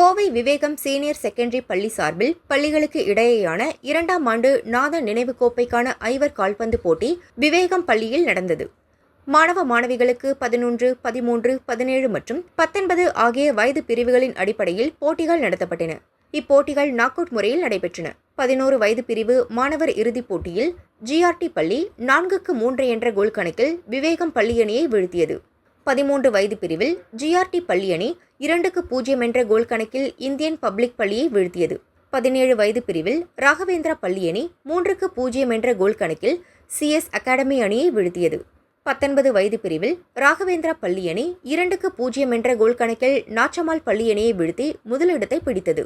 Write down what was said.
கோவை விவேகம் senior secondary பள்ளி சார்பில் பள்ளிகளுக்கு இடையேயான 2ஆம் ஆண்டு நாத நினைவு கோப்பைக்கான ஐவர் கால்பந்து போட்டி விவேகம் பள்ளியில் நடந்தது. மாணவ மாணவிகளுக்கு 11, 13, 17 மற்றும் 19 ஆகிய வயது பிரிவுகளின் அடிப்படையில் போட்டிகள் நடத்தப்பட்டன. இப்போட்டிகள் நாக் அவுட் முறையில் நடைபெற்றன. 11 வயது பிரிவு மாணவர் இறுதிப் போட்டியில் GRT பள்ளி 4-3 என்ற கோல் கணக்கில் விவேகம் பள்ளி அணியை வீழ்த்தியது. 13 வயது பிரிவில் GRT பள்ளி அணி 2-0 என்ற கோல் கணக்கில் இந்தியன் பப்ளிக் பள்ளியை வீழ்த்தியது. 17 வயது பிரிவில் ராகவேந்திரா பள்ளி அணி 3-0 என்ற கோல் கணக்கில் CS அகாடமி அணியை வீழ்த்தியது. 19 வயது பிரிவில் ராகவேந்திரா பள்ளி அணி 2-0 என்ற கோல் கணக்கில் நாச்சமால் பள்ளி அணியை வீழ்த்தி முதலிடத்தை பிடித்தது.